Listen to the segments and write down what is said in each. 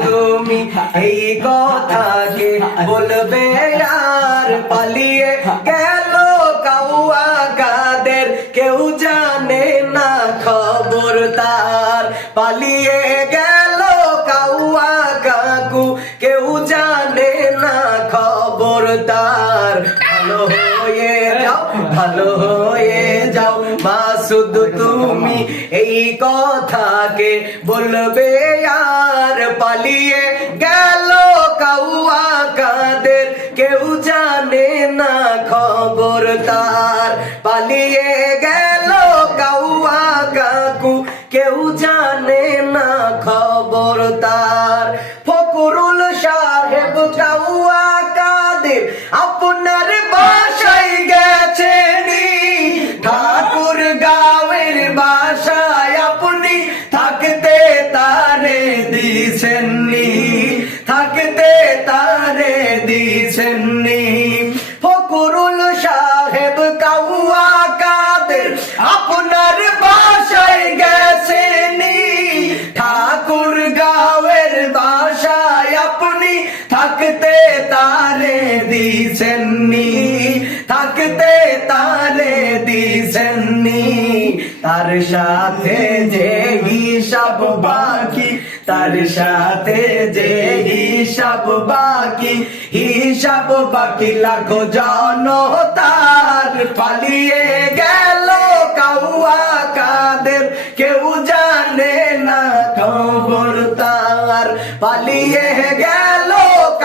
তুমি এই কথাকে বলবে আর পালিয়ে গেল কাউয়া কাদের কেউ জানে না খবর তার পালিয়ে গেল কাউয়া কাকু কেউ জানে না খবর তার ভালো হয়ে যাও মাসুদ তুমি এই কথাকে বলবে আর পালিয়ে গেল কাউয়া কাদের কেউ জানে না খবর তার পালিয়ে গেল কাউয়া কাকু কেউ জানে না খবর তার ফকরুল সাহেব কাউয়া কাদের আপনার বাসায় গেছেন ঠাকুর গাঁয়ের বাসায় আপনি থাকতে তারে দিছেননি থাকতে তারে দিছেননি ফকরুল সাহেব কাউয়া কাদের আপনার বাসায় গেছেনি ঠাকুর গাঁয়ের বাসায় আপনি থাকতে তারে দিছেননি থাকতে তারে দিছেননি তার সাথে যে হিসাব বাকি তার সাথে যে হিসাব বাকি লাখো জনতার পালিয়ে গেল কাউয়া কাদের কেউ জানে না খবর তার পালিয়ে গেল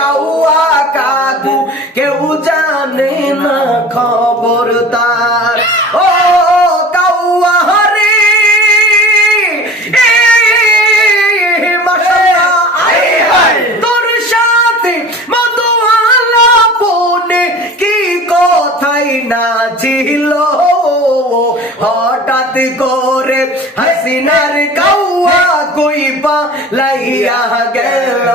কাউয়া কাকু কেউ জানে না খবর তার ও কাউয়া হরি তোর সাথে মধুয়ালা পনে কি কথাই না ছিল হঠাৎ করে হাসিনার কাউয়া কইবা লাইয়া গেল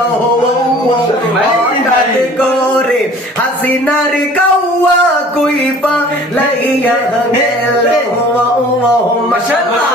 হঠাৎ করে হাসিনার কাউয়া কইবা লাইয়া গেল মাশাআল্লাহ